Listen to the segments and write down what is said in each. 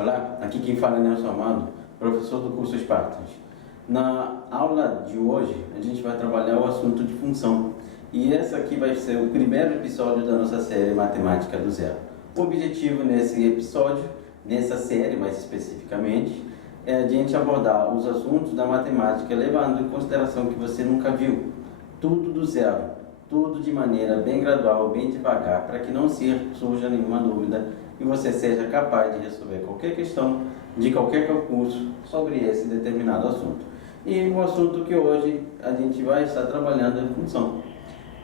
Olá, aqui quem fala é Nelson Amado, professor do curso Spartans. Na aula de hoje, a gente vai trabalhar o assunto de função. E esse aqui vai ser o primeiro episódio da nossa série Matemática do Zero. O objetivo nesse episódio, nessa série mais especificamente, é a gente abordar os assuntos da matemática levando em consideração que você nunca viu. Tudo do zero, tudo de maneira bem gradual, bem devagar, para que não surja nenhuma dúvida e você seja capaz de resolver qualquer questão de qualquer concurso sobre esse determinado assunto. E o assunto que hoje a gente vai estar trabalhando é função.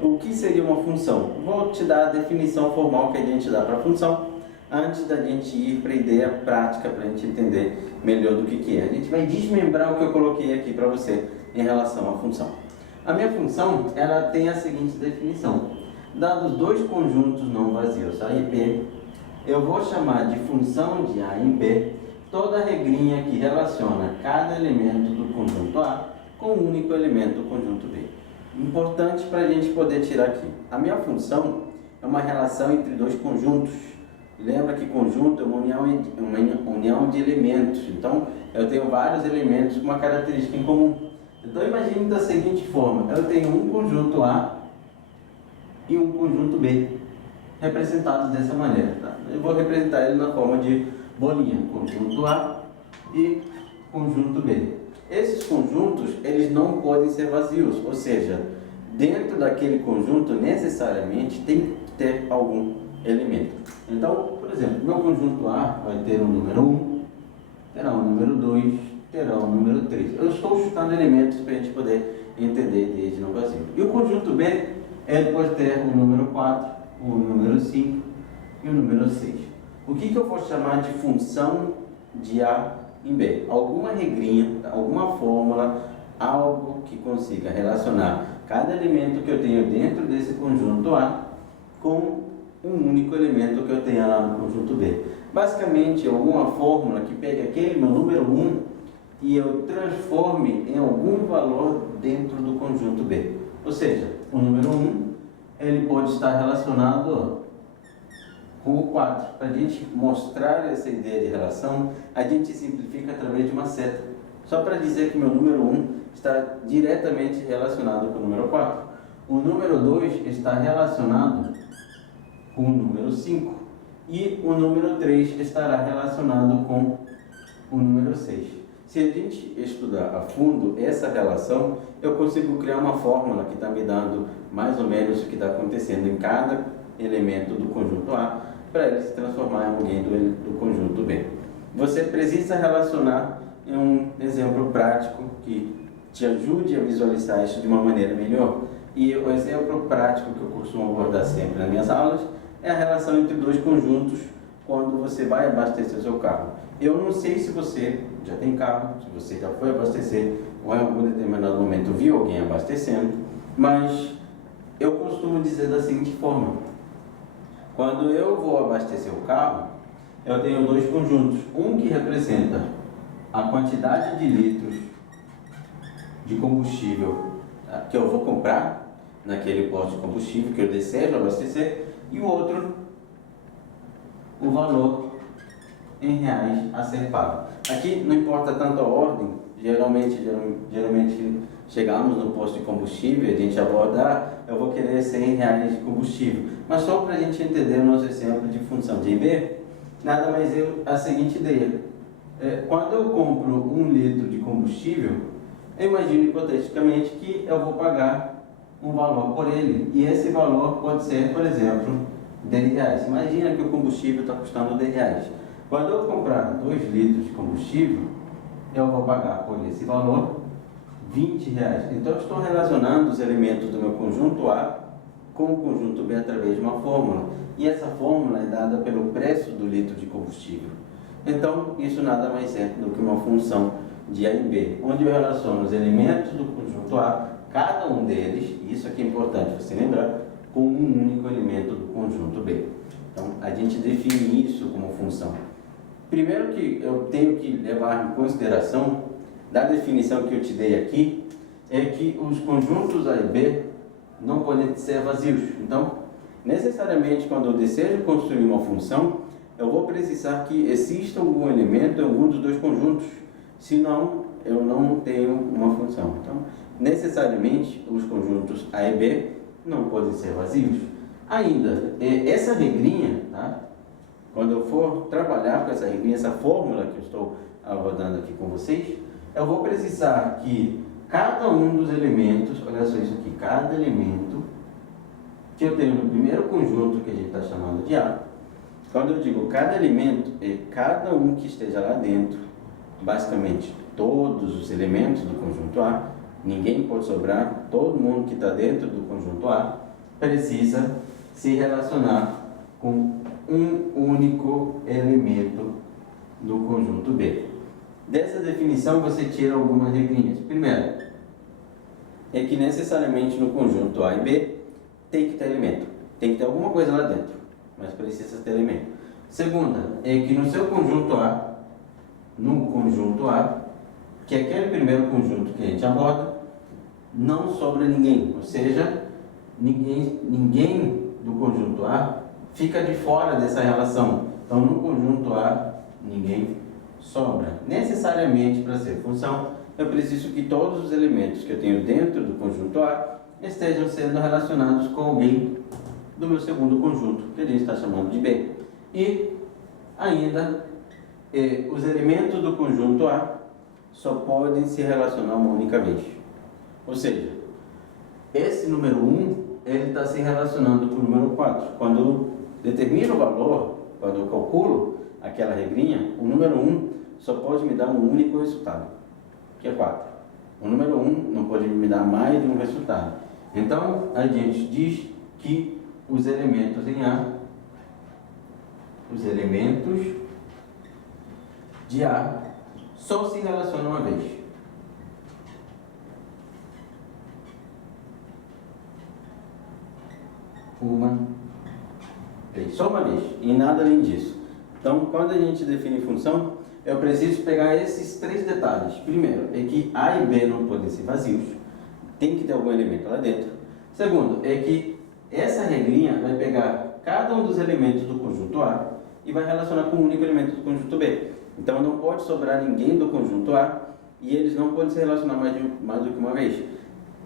O que seria uma função? Vou te dar a definição formal que a gente dá para a função, antes da gente ir para a ideia prática, para a gente entender melhor do que é. A gente vai desmembrar o que eu coloquei aqui para você em relação à função. A minha função, ela tem a seguinte definição. Dados dois conjuntos não vazios A e B, eu vou chamar de função de A em B toda regrinha que relaciona cada elemento do conjunto A com o único elemento do conjunto B. Importante para a gente poder tirar aqui. A minha função é uma relação entre dois conjuntos. Lembra que conjunto é uma união de elementos. Então, eu tenho vários elementos com uma característica em comum. Então, imagine da seguinte forma. Eu tenho um conjunto A e um conjunto B, representados dessa maneira. Tá? Eu vou representar ele na forma de bolinha. Conjunto A e conjunto B. Esses conjuntos, eles não podem ser vazios. Ou seja, dentro daquele conjunto, necessariamente, tem que ter algum elemento. Então, por exemplo, meu conjunto A vai ter o número 1, terá o número 2, terá o número 3. Eu estou chutando elementos para a gente poder entender desde no vazio. E o conjunto B, ele pode ter o número 4, o número 5 e o número 6. O que eu vou chamar de função de A em B? Alguma regrinha, alguma fórmula, algo que consiga relacionar cada elemento que eu tenho dentro desse conjunto A com um único elemento que eu tenha lá no conjunto B. Basicamente, alguma fórmula que pegue aquele meu número 1 e eu transforme em algum valor dentro do conjunto B. Ou seja, o número 1 ele pode estar relacionado com o 4. Para a gente mostrar essa ideia de relação, a gente simplifica através de uma seta. Só para dizer que meu número 1 está diretamente relacionado com o número 4. O número 2 está relacionado com o número 5 e o número 3 estará relacionado com o número 6. Se a gente estudar a fundo essa relação, eu consigo criar uma fórmula que está me dando mais ou menos o que está acontecendo em cada elemento do conjunto A para ele se transformar em alguém do conjunto B. Você precisa relacionar em um exemplo prático que te ajude a visualizar isso de uma maneira melhor. E o exemplo prático que eu costumo abordar sempre nas minhas aulas é a relação entre dois conjuntos quando você vai abastecer seu carro. Eu não sei se você já tem carro, se você já foi abastecer ou em algum determinado momento viu alguém abastecendo, mas eu costumo dizer da seguinte forma: quando eu vou abastecer o carro, eu tenho dois conjuntos, um que representa a quantidade de litros de combustível que eu vou comprar naquele posto de combustível que eu desejo abastecer, e o outro, o valor em reais a ser pago. Aqui não importa tanto a ordem, geralmente chegamos no posto de combustível, a gente abordar, eu vou querer 100 reais de combustível. Mas só para a gente entender o nosso exemplo de função de B, nada mais é a seguinte ideia. Quando eu compro 1 litro de combustível, eu imagino hipoteticamente que eu vou pagar um valor por ele. E esse valor pode ser, por exemplo, 10 reais. Imagina que o combustível está custando 10 reais. Quando eu comprar 2 litros de combustível, eu vou pagar por esse valor 20 reais. Então, eu estou relacionando os elementos do meu conjunto A com o conjunto B através de uma fórmula. E essa fórmula é dada pelo preço do litro de combustível. Então, isso nada mais é do que uma função de A em B, onde eu relaciono os elementos do conjunto A, cada um deles, e isso aqui é importante você lembrar, com um único elemento do conjunto B. Então, a gente define isso como função. Primeiro que eu tenho que levar em consideração, da definição que eu te dei aqui, é que os conjuntos A e B não podem ser vazios. Então, necessariamente, quando eu desejo construir uma função, eu vou precisar que exista algum elemento em algum dos dois conjuntos, senão eu não tenho uma função. Então, necessariamente, os conjuntos A e B não podem ser vazios. Ainda, essa regrinha, tá? Quando eu for trabalhar com essa regrinha, essa fórmula que eu estou abordando aqui com vocês, eu vou precisar que cada um dos elementos, olha só isso aqui, cada elemento que eu tenho no primeiro conjunto, que a gente está chamando de A, quando eu digo cada elemento, é cada um que esteja lá dentro, basicamente todos os elementos do conjunto A, ninguém pode sobrar, todo mundo que está dentro do conjunto A precisa se relacionar com um único elemento do conjunto B. Dessa definição você tira algumas regrinhas. Primeiro, é que necessariamente no conjunto A e B tem que ter elemento. Tem que ter alguma coisa lá dentro, mas precisa ter elemento. Segunda, é que no seu conjunto A, que é aquele primeiro conjunto que a gente aborda, não sobra ninguém. Ou seja, ninguém do conjunto A fica de fora dessa relação. Então, no conjunto A, ninguém sobra. Necessariamente, para ser função, eu preciso que todos os elementos que eu tenho dentro do conjunto A estejam sendo relacionados com alguém do meu segundo conjunto, que a gente está chamando de B. E, ainda, os elementos do conjunto A só podem se relacionar uma única vez. Ou seja, esse número 1, ele está se relacionando com o número 4. Quando eu determino o valor, quando eu calculo aquela regrinha, o número 1 só pode me dar um único resultado, que é 4. O número 1 não pode me dar mais de um resultado. Então, a gente diz que os elementos em A, os elementos de A, só se relacionam uma vez. Só uma vez, e nada além disso. Então, quando a gente define função, eu preciso pegar esses três detalhes. Primeiro, é que A e B não podem ser vazios, tem que ter algum elemento lá dentro. Segundo, é que essa regrinha vai pegar cada um dos elementos do conjunto A e vai relacionar com um único elemento do conjunto B. Então, não pode sobrar ninguém do conjunto A e eles não podem se relacionar mais do que uma vez.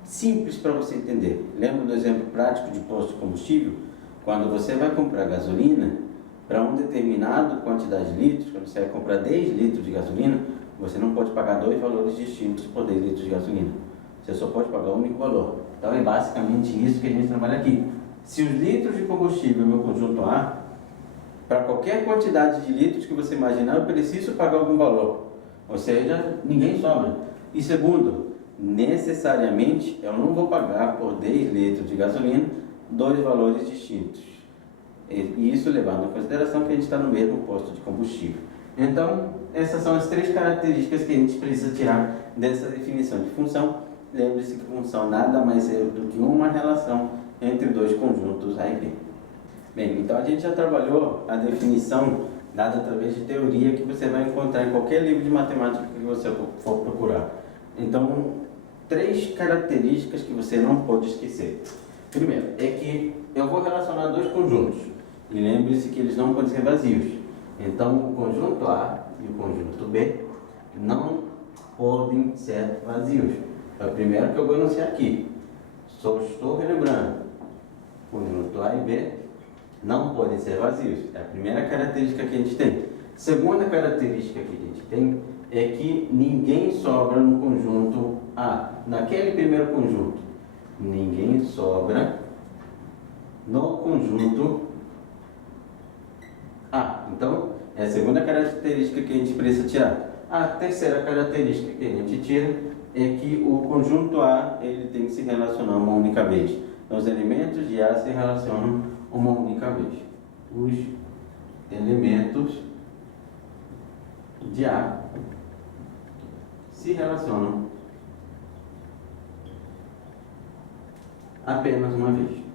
Simples para você entender. Lembra do exemplo prático de posto de combustível? Quando você vai comprar gasolina, para uma determinada quantidade de litros, quando você vai comprar 10 litros de gasolina, você não pode pagar dois valores distintos por 10 litros de gasolina. Você só pode pagar um único valor. Então é basicamente isso que a gente trabalha aqui. Se os litros de combustível é meu conjunto A, para qualquer quantidade de litros que você imaginar, eu preciso pagar algum valor. Ou seja, ninguém sobra. E segundo, necessariamente eu não vou pagar por 10 litros de gasolina dois valores distintos. E isso levando em consideração que a gente está no mesmo posto de combustível. Então, essas são as três características que a gente precisa tirar dessa definição de função. Lembre-se que função nada mais é do que uma relação entre dois conjuntos A e B. Bem, então a gente já trabalhou a definição dada através de teoria que você vai encontrar em qualquer livro de matemática que você for procurar. Então, três características que você não pode esquecer. Primeiro, é que eu vou relacionar dois conjuntos. E lembre-se que eles não podem ser vazios. Então, o conjunto A e o conjunto B não podem ser vazios. É o primeiro que eu vou anunciar aqui. Só estou relembrando. Conjunto A e B não podem ser vazios. É a primeira característica que a gente tem. Segunda característica que a gente tem é que ninguém sobra no conjunto A. Naquele primeiro conjunto, ninguém sobra no conjunto A. Então, é a segunda característica que a gente precisa tirar. A terceira característica que a gente tira é que o conjunto A ele tem que se relacionar uma única vez. Então, os elementos de A se relacionam uma única vez. Os elementos de A se relacionam apenas uma vez.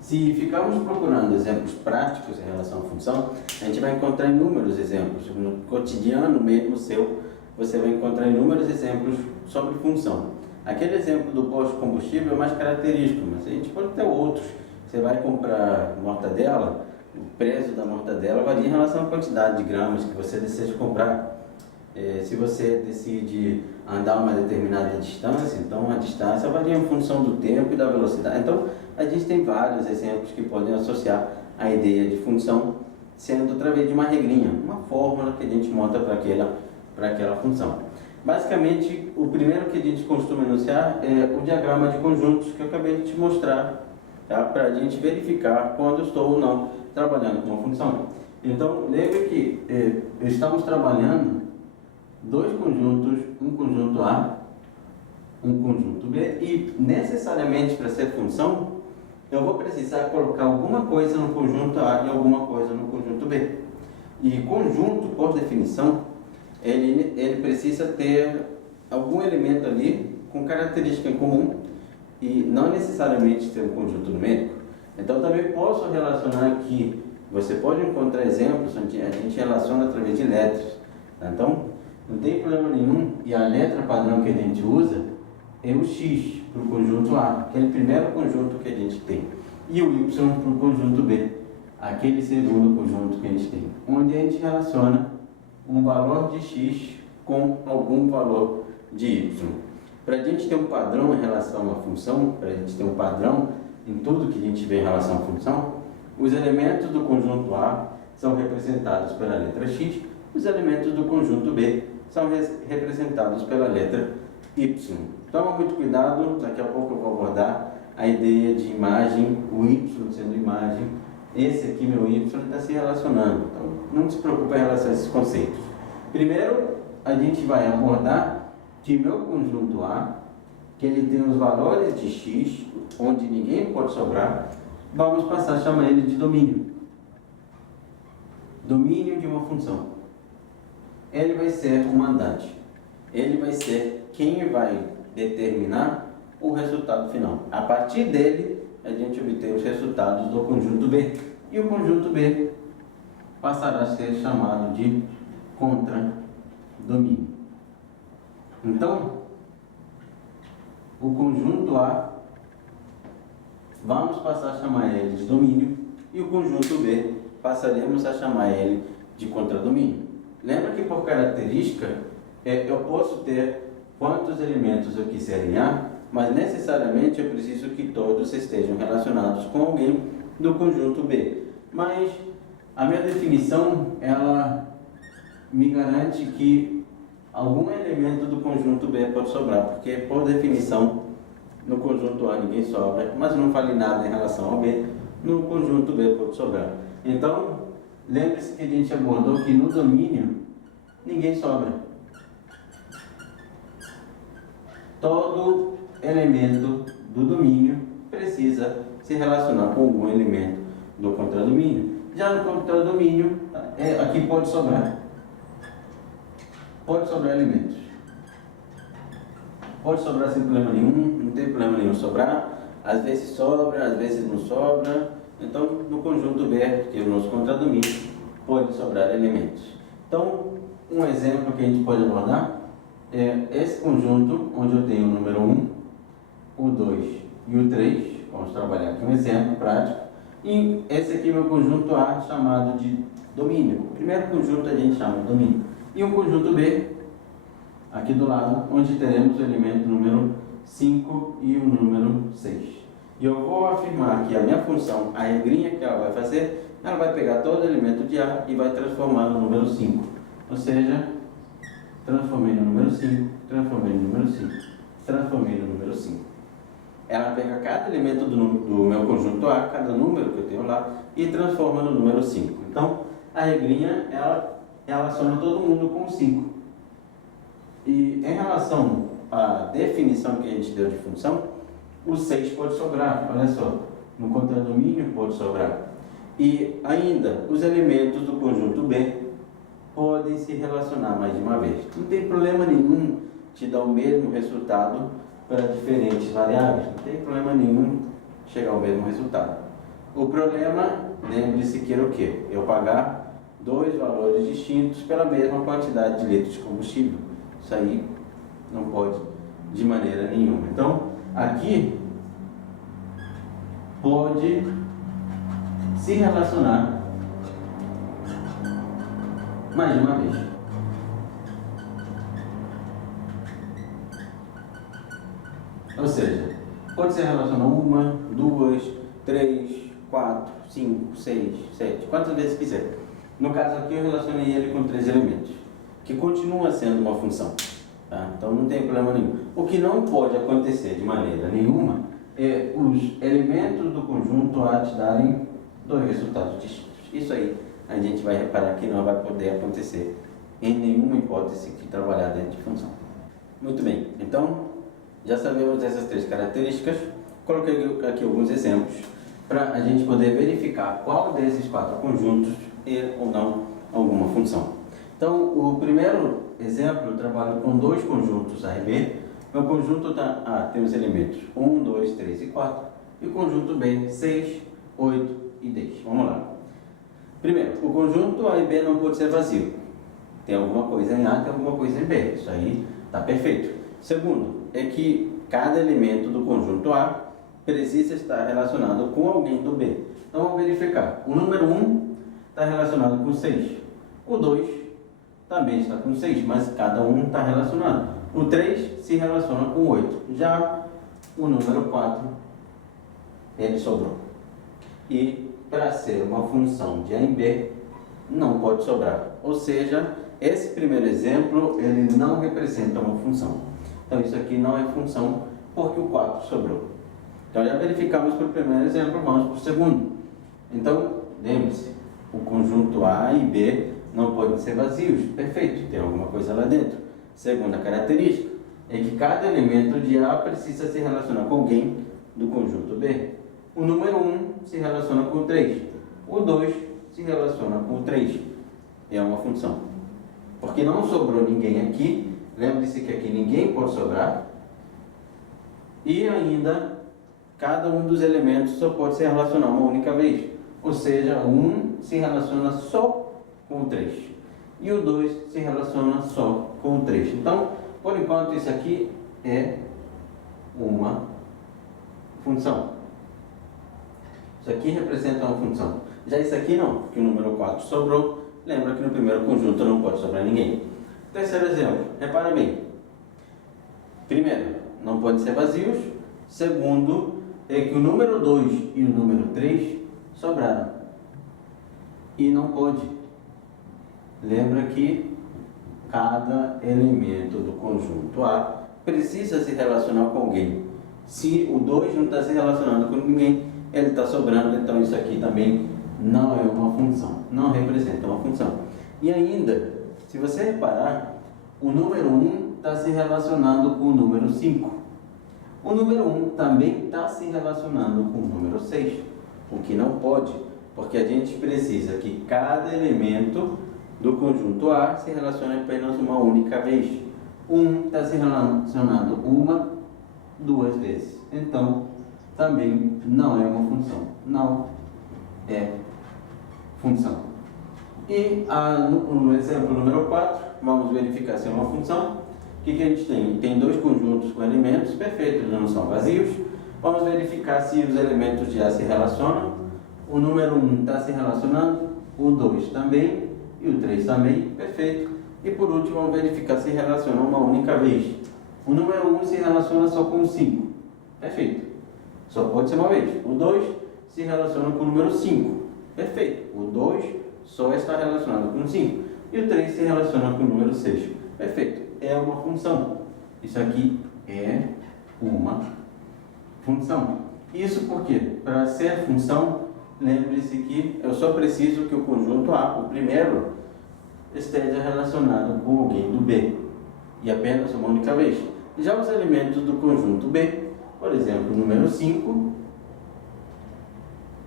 Se ficarmos procurando exemplos práticos em relação à função, a gente vai encontrar inúmeros exemplos. No cotidiano mesmo seu, você vai encontrar inúmeros exemplos sobre função. Aquele exemplo do posto de combustível é mais característico, mas a gente pode ter outros Você vai comprar mortadela, o preço da mortadela varia em relação à quantidade de gramas que você deseja comprar. Se você decide andar uma determinada distância, então a distância varia em função do tempo e da velocidade. Então, a gente tem vários exemplos que podem associar a ideia de função, sendo através de uma regrinha, uma fórmula que a gente monta para aquela função. Basicamente, o primeiro que a gente costuma enunciar é o diagrama de conjuntos que eu acabei de te mostrar, tá? Para a gente verificar quando estou ou não trabalhando com uma função. Então, lembre que estamos trabalhando dois conjuntos, um conjunto A, um conjunto B, e necessariamente para ser função, eu vou precisar colocar alguma coisa no conjunto A e alguma coisa no conjunto B. E conjunto, por definição, ele precisa ter algum elemento ali com característica em comum e não necessariamente ter um conjunto numérico. Então também posso relacionar aqui, você pode encontrar exemplos onde a gente relaciona através de letras. Então, não tem problema nenhum, e a letra padrão que a gente usa é o X para o conjunto A, aquele primeiro conjunto que a gente tem, e o Y para o conjunto B, aquele segundo conjunto que a gente tem, onde a gente relaciona um valor de X com algum valor de Y. Para a gente ter um padrão em relação a uma função, para a gente ter um padrão em tudo que a gente vê em relação à função, os elementos do conjunto A são representados pela letra X, os elementos do conjunto B são representados pela letra Y. Toma muito cuidado, daqui a pouco eu vou abordar a ideia de imagem, o Y sendo imagem. Esse aqui, meu Y, está se relacionando, então não se preocupe em relação a esses conceitos. Primeiro, a gente vai abordar que meu conjunto A, que ele tem os valores de X, onde ninguém pode sobrar, vamos passar a chamar ele de domínio. Domínio de uma função. Ele vai ser um mandante. Ele vai ser quem vai determinar o resultado final. A partir dele, a gente obtém os resultados do conjunto B. E o conjunto B passará a ser chamado de contradomínio. Então, o conjunto A, vamos passar a chamar ele de domínio, e o conjunto B, passaremos a chamar ele de contradomínio. Lembra que por característica, eu posso ter quantos elementos eu quiser em A, mas necessariamente eu preciso que todos estejam relacionados com alguém do conjunto B. Mas a minha definição, ela me garante que algum elemento do conjunto B pode sobrar, porque por definição, no conjunto A ninguém sobra, mas eu não falei nada em relação ao B, no conjunto B pode sobrar. Então, lembre-se que a gente abordou que no domínio ninguém sobra. Todo elemento do domínio precisa se relacionar com algum elemento do contradomínio. Já no contradomínio, aqui pode sobrar. Pode sobrar elementos. Pode sobrar sem problema nenhum, não tem problema nenhum sobrar. Às vezes sobra, às vezes não sobra. Então, no conjunto B, que é o nosso contradomínio, pode sobrar elementos. Então, um exemplo que a gente pode abordar é esse conjunto, onde eu tenho o número 1, o 2 e o 3. Vamos trabalhar aqui um exemplo prático. E esse aqui é o meu conjunto A, chamado de domínio. O primeiro conjunto a gente chama de domínio. E um conjunto B, aqui do lado, onde teremos o elemento número 5 e o número 6. E eu vou afirmar que a minha função, a regrinha que ela vai fazer, ela vai pegar todo elemento de A e vai transformar no número 5. Ou seja, transformei no número 5, transformei no número 5, transformei no número 5. Ela pega cada elemento do meu conjunto A, cada número que eu tenho lá, e transforma no número 5. Então, a regrinha, ela relaciona todo mundo com 5. E em relação à definição que a gente deu de função, o 6 pode sobrar, olha só, no contradomínio pode sobrar. E ainda, os elementos do conjunto B podem se relacionar mais de uma vez. Não tem problema nenhum te dar o mesmo resultado para diferentes variáveis, não tem problema nenhum chegar ao mesmo resultado. O problema, lembre-se que era o quê? Eu pagar dois valores distintos pela mesma quantidade de litros de combustível. Isso aí não pode de maneira nenhuma. Então, aqui, pode se relacionar mais de uma vez. Ou seja, pode se relacionar uma, duas, três, quatro, cinco, seis, sete, quantas vezes quiser. No caso aqui eu relacionei ele com 3 elementos, que continua sendo uma função. Tá? Então não tem problema nenhum. O que não pode acontecer de maneira nenhuma é os elementos do conjunto A te darem 2 resultados distintos. Isso aí a gente vai reparar que não vai poder acontecer em nenhuma hipótese que trabalhar dentro de função. Muito bem, então já sabemos dessas 3 características. Coloquei aqui alguns exemplos para a gente poder verificar qual desses 4 conjuntos é ou não alguma função. Então, o primeiro exemplo, eu trabalho com 2 conjuntos A e B. O conjunto A tem os elementos 1, 2, 3 e 4. E o conjunto B, 6, 8 e 10. Vamos lá. Primeiro, o conjunto A e B não pode ser vazio. Tem alguma coisa em A, tem alguma coisa em B. Isso aí está perfeito. Segundo, é que cada elemento do conjunto A precisa estar relacionado com alguém do B. Então, vamos verificar. O número 1 está relacionado com 6. O 2 também está com 6, mas cada um está relacionado. O 3 se relaciona com 8. Já o número 4, ele sobrou. E para ser uma função de A em B, não pode sobrar. Ou seja, esse primeiro exemplo, ele não representa uma função. Então isso aqui não é função, porque o 4 sobrou. Então já verificamos para o primeiro exemplo, vamos para o segundo. Então, lembre-se, o conjunto A e B não podem ser vazios. Perfeito, tem alguma coisa lá dentro. Segunda característica é que cada elemento de A precisa se relacionar com alguém do conjunto B. O número 1 se relaciona com o 3. O 2 se relaciona com o 3. É uma função. Porque não sobrou ninguém aqui. Lembre-se que aqui ninguém pode sobrar. E ainda, cada um dos elementos só pode se relacionar uma única vez. Ou seja, o 1 se relaciona só com o 3. E o 2 se relaciona só com o 3. Então, por enquanto, isso aqui é uma função. Isso aqui representa uma função. Já isso aqui não, porque o número 4 sobrou. Lembra que no primeiro conjunto não pode sobrar ninguém. Terceiro exemplo, repara bem. Primeiro, não podem ser vazios. Segundo, é que o número 2 e o número 3 sobraram. E não pode. Lembra que cada elemento do conjunto A precisa se relacionar com alguém. Se o 2 não está se relacionando com ninguém, ele está sobrando, então isso aqui também não é uma função, não representa uma função. E ainda, se você reparar, o número 1 está se relacionando com o número 5. O número 1 também está se relacionando com o número 6, o que não pode, porque a gente precisa que cada elemento do conjunto A se relacione apenas uma única vez. 1 está se relacionando uma, 2 vezes. Então, também não é uma função. Não é função. E no exemplo número 4, vamos verificar se é uma função. O que a gente tem? Tem 2 conjuntos com elementos perfeitos, não são vazios. Vamos verificar se os elementos de A se relacionam. O número 1 está se relacionando, o 2 também, e o 3 também, perfeito. E por último, vamos verificar se relaciona uma única vez. O número 1 se relaciona só com o 5, perfeito. Só pode ser uma vez. O 2 se relaciona com o número 5, perfeito. O 2 só está relacionado com o 5. E o 3 se relaciona com o número 6, perfeito. É uma função. Isso aqui é uma função. Isso porque, para ser função, lembre-se que eu só preciso que o conjunto A, o primeiro, esteja relacionado com alguém do B. E apenas uma única vez. Já os elementos do conjunto B, por exemplo, o número 5,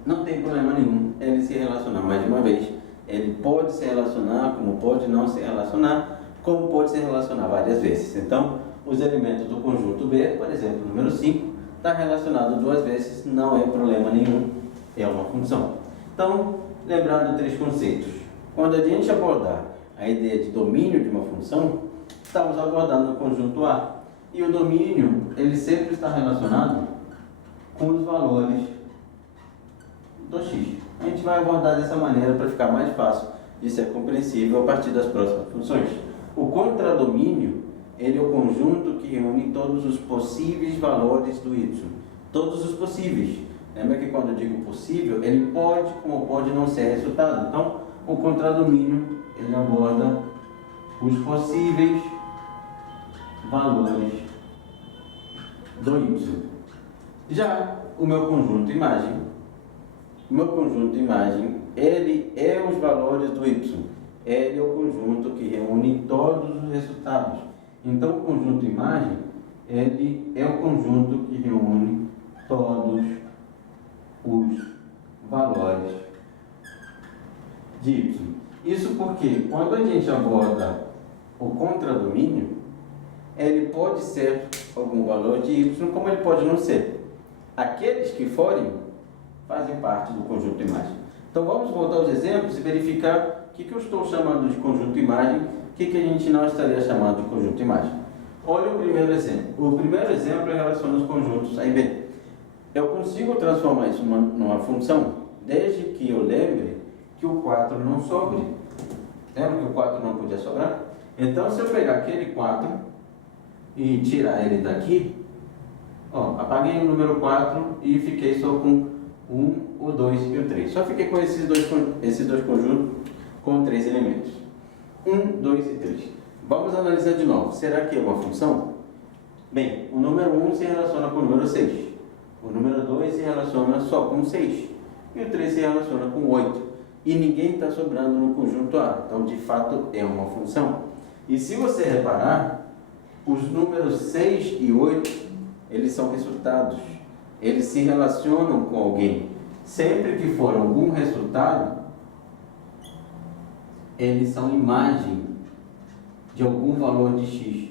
não tem problema nenhum ele se relacionar mais de uma vez. Ele pode se relacionar, como pode não se relacionar, como pode se relacionar várias vezes. Então, os elementos do conjunto B, por exemplo, o número 5, está relacionado 2 vezes, não é problema nenhum, é uma função. Então, lembrando 3 conceitos. Quando a gente abordar a ideia de domínio de uma função, estamos abordando o conjunto A. E o domínio, ele sempre está relacionado com os valores do x. A gente vai abordar dessa maneira para ficar mais fácil de ser compreensível a partir das próximas funções. O contradomínio, ele é o conjunto que reúne todos os possíveis valores do y. Todos os possíveis. Lembra que quando eu digo possível, ele pode como pode não ser resultado. Então, o contradomínio, ele aborda os possíveis valores do y. Já o meu conjunto imagem, ele é os valores do y. Ele é o conjunto que reúne todos os resultados. Então, o conjunto imagem, ele é o conjunto que reúne todos os valores de y. Isso porque, quando a gente aborda o contradomínio, ele pode ser algum valor de y, como ele pode não ser. Aqueles que forem, fazem parte do conjunto imagem. Então, vamos voltar aos exemplos e verificar o que eu estou chamando de conjunto imagem, o que a gente não estaria chamando de conjunto imagem. Olha o primeiro exemplo. O primeiro exemplo relaciona os conjuntos A e B. Eu consigo transformar isso numa função, desde que eu lembre que o 4 não sobre. Lembra que o 4 não podia sobrar? Então, se eu pegar aquele 4 e tirar ele daqui, ó, apaguei o número 4 e fiquei só com 1, o 2 e o 3. Só fiquei com esses dois conjuntos com 3 elementos. 1, 2 e 3. Vamos analisar de novo. Será que é uma função? Bem, o número 1 se relaciona com o número 6. O número 2 se relaciona só com 6. E o 3 se relaciona com 8. E ninguém está sobrando no conjunto A. Então, de fato, é uma função. E se você reparar, os números 6 e 8, eles são resultados. Eles se relacionam com alguém. Sempre que for algum resultado, eles são imagem de algum valor de x.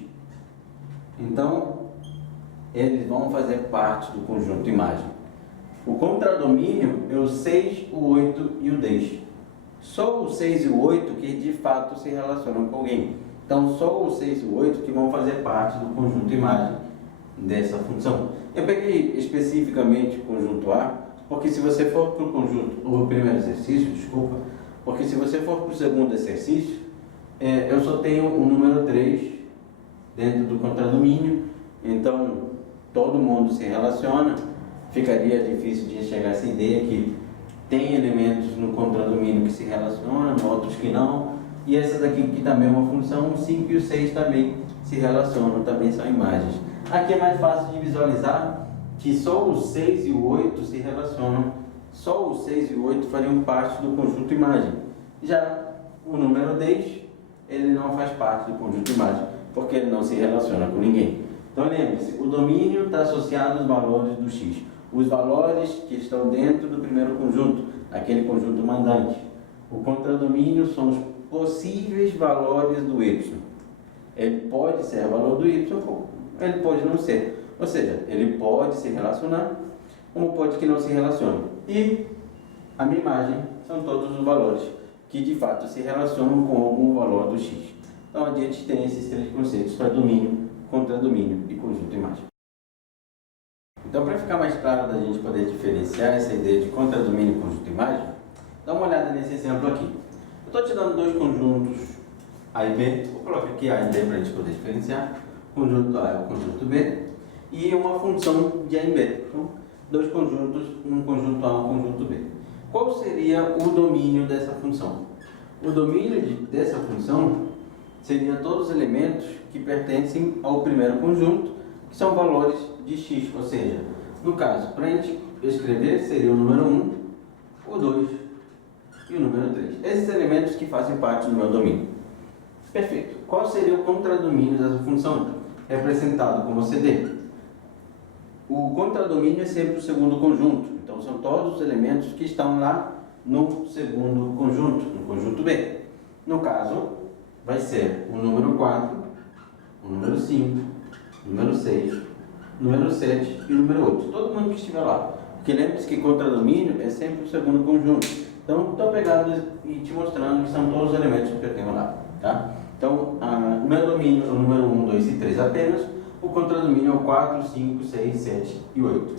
Então, eles vão fazer parte do conjunto imagem. O contradomínio é o 6, o 8 e o 10. Só o 6 e o 8 que de fato se relacionam com alguém. Então, só o 6 e o 8 que vão fazer parte do conjunto imagem dessa função. Eu peguei especificamente o conjunto A, porque se você for para o primeiro exercício, porque se você for para o segundo exercício, eu só tenho o número 3 dentro do contradomínio, então todo mundo se relaciona, ficaria difícil de enxergar essa ideia que tem elementos no contradomínio que se relacionam, outros que não, e essa daqui que também é uma função, o 5 e o 6 também se relacionam, também são imagens. Aqui é mais fácil de visualizar que só o 6 e o 8 se relacionam, só o 6 e o 8 fariam parte do conjunto imagem. Já o número 10, ele não faz parte do conjunto imagem, porque ele não se relaciona com ninguém. Então lembre-se, o domínio está associado aos valores do x. Os valores que estão dentro do primeiro conjunto, aquele conjunto mandante. O contradomínio são os possíveis valores do y. Ele pode ser valor do y, ele pode não ser. Ou seja, ele pode se relacionar, como pode que não se relacione. E a minha imagem são todos os valores que de fato se relacionam com algum valor do x. Então a gente tem esses três conceitos para domínio, contradomínio e conjunto imagem. Então, para ficar mais claro da gente poder diferenciar essa ideia de contradomínio e conjunto imagem, dá uma olhada nesse exemplo aqui. Eu estou te dando dois conjuntos A e B, vou colocar aqui A e B para a gente poder diferenciar. O conjunto A é o conjunto B e uma função de A e B. Então, dois conjuntos, um conjunto A e um conjunto B. Qual seria o domínio dessa função? O domínio dessa função seria todos os elementos que pertencem ao primeiro conjunto, que são valores de x, ou seja, no caso, para a gente escrever, seria o número 1, o 2 e o número 3. Esses elementos que fazem parte do meu domínio. Perfeito. Qual seria o contradomínio dessa função? Representado como CD. O contradomínio é sempre o segundo conjunto, então são todos os elementos que estão lá no segundo conjunto, no conjunto B. No caso, vai ser o número 4, o número 5, o número 6, o número 7 e o número 8. Todo mundo que estiver lá. Porque lembre-se que contradomínio é sempre o segundo conjunto. Então, estou pegando e te mostrando que são todos os elementos que eu tenho lá. Tá? Então, o meu domínio é o número 1, 2 e 3 apenas. O contradomínio é o 4, 5, 6, 7 e 8.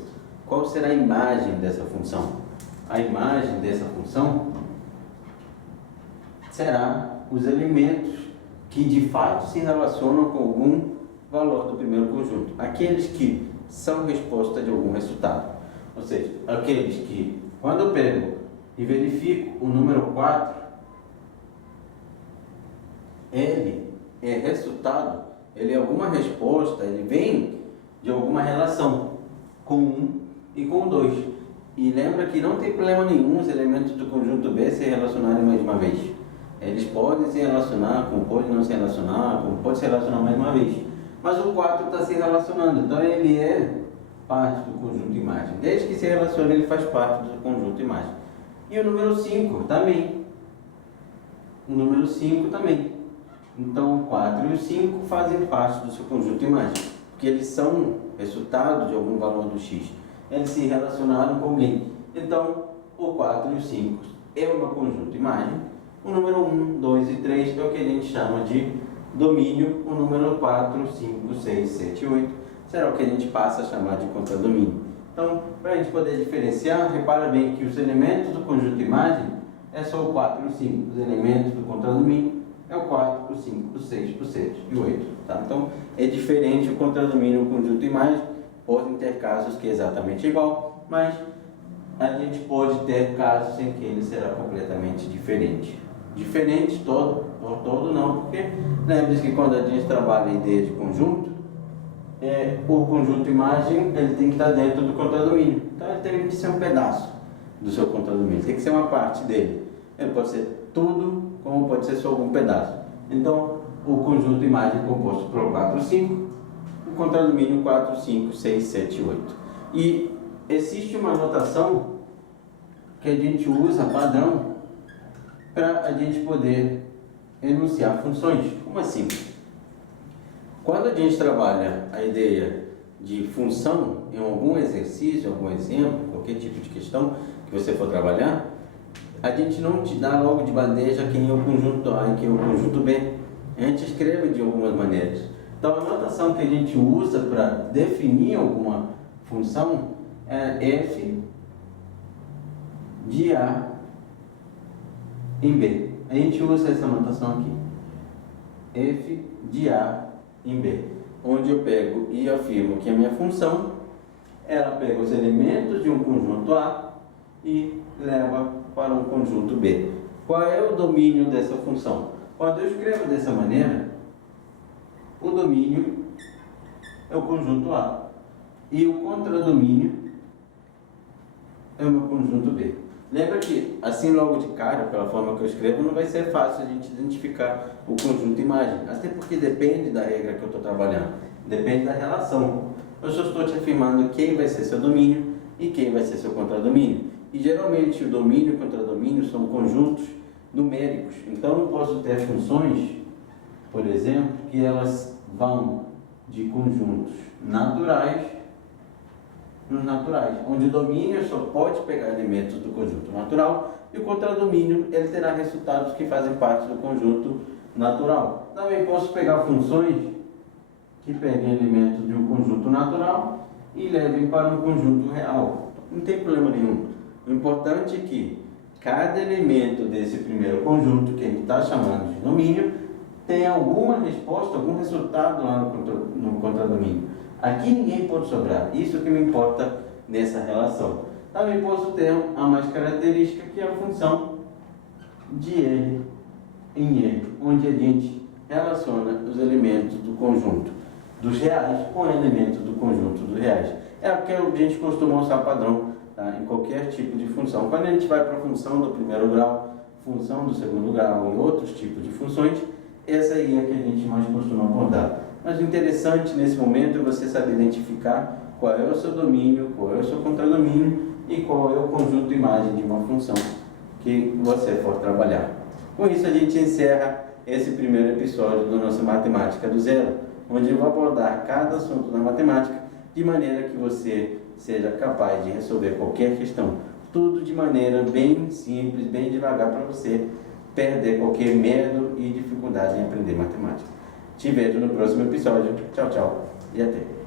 Qual será a imagem dessa função? a imagem dessa função será os elementos que de fato se relacionam com algum valor do primeiro conjunto. Aqueles que são resposta de algum resultado. Ou seja, aqueles que, quando eu pego e verifico o número 4, ele é resultado, ele é alguma resposta, ele vem de alguma relação com 1 e com 2. E lembra que não tem problema nenhum os elementos do conjunto B se relacionarem mais uma vez. Eles podem se relacionar, como pode não se relacionar, como pode se relacionar mais uma vez. Mas o 4 está se relacionando, então ele é parte do conjunto imagem. Desde que se relacione, ele faz parte do conjunto imagem. E o número 5 também. O número 5 também. Então o 4 e o 5 fazem parte do seu conjunto imagem, porque eles são resultado de algum valor do x. Eles se relacionaram com alguém. Então o 4 e o 5 é uma conjunto imagem. O número 1, 2 e 3 é o que a gente chama de domínio. O número 4, 5, 6, 7 e 8 será o que a gente passa a chamar de contradomínio. Então, para a gente poder diferenciar, repara bem que os elementos do conjunto imagem é só o 4 e o 5. Os elementos do contradomínio é o 4, o 5, o 6, o 7 e o 8. Tá? Então, é diferente o contradomínio e o conjunto imagem. Podem ter casos que é exatamente igual, mas a gente pode ter casos em que ele será completamente diferente. Diferente todo não, porque lembre-se que quando a gente trabalha a ideia de conjunto, o conjunto imagem ele tem que estar dentro do contradomínio. Então ele tem que ser um pedaço do seu contradomínio, tem que ser uma parte dele. Ele pode ser tudo, como pode ser só algum pedaço. Então o conjunto imagem é composto por 4 e 5, o contradomínio 4, 5, 6, 7 e 8. E existe uma notação que a gente usa padrão para a gente poder enunciar funções. Como assim? Quando a gente trabalha a ideia de função em algum exercício, algum exemplo, qualquer tipo de questão que você for trabalhar, a gente não te dá logo de bandeja quem é o conjunto A e quem é o conjunto B. A gente escreve de algumas maneiras. Então a notação que a gente usa para definir alguma função é f de A em B. A gente usa essa notação aqui. F de A em B. Onde eu pego e afirmo que a minha função, ela pega os elementos de um conjunto A e leva para um conjunto B. Qual é o domínio dessa função? Quando eu escrevo dessa maneira, o domínio é o conjunto A. E o contradomínio é o meu conjunto B. Lembra que, assim logo de cara, pela forma que eu escrevo, não vai ser fácil a gente identificar o conjunto imagem. Até porque depende da regra que eu estou trabalhando. Depende da relação. Eu só estou te afirmando quem vai ser seu domínio e quem vai ser seu contradomínio. E geralmente o domínio e o contradomínio são conjuntos numéricos. Então eu posso ter funções, por exemplo, que elas vão de conjuntos naturais nos naturais, onde o domínio só pode pegar elementos do conjunto natural e o contradomínio ele terá resultados que fazem parte do conjunto natural. Também posso pegar funções que peguem elementos de um conjunto natural e levem para um conjunto real. Não tem problema nenhum. O importante é que cada elemento desse primeiro conjunto, que a gente está chamando de domínio, tenha alguma resposta, algum resultado lá no contradomínio. Aqui ninguém pode sobrar, isso que me importa nessa relação. Também posso ter a mais característica, que é a função de R em R, onde a gente relaciona os elementos do conjunto dos reais com elementos do conjunto dos reais. É o que a gente costuma usar padrão, tá? Em qualquer tipo de função. Quando a gente vai para a função do primeiro grau, função do segundo grau e outros tipos de funções, essa aí é a que a gente mais costuma abordar. Mas o interessante nesse momento é você saber identificar qual é o seu domínio, qual é o seu contradomínio e qual é o conjunto de imagem de uma função que você for trabalhar. Com isso a gente encerra esse primeiro episódio da nossa Matemática do Zero, onde eu vou abordar cada assunto da matemática de maneira que você seja capaz de resolver qualquer questão. Tudo de maneira bem simples, bem devagar, para você perder qualquer medo e dificuldade em aprender matemática. Te vejo no próximo episódio. Tchau, tchau e até!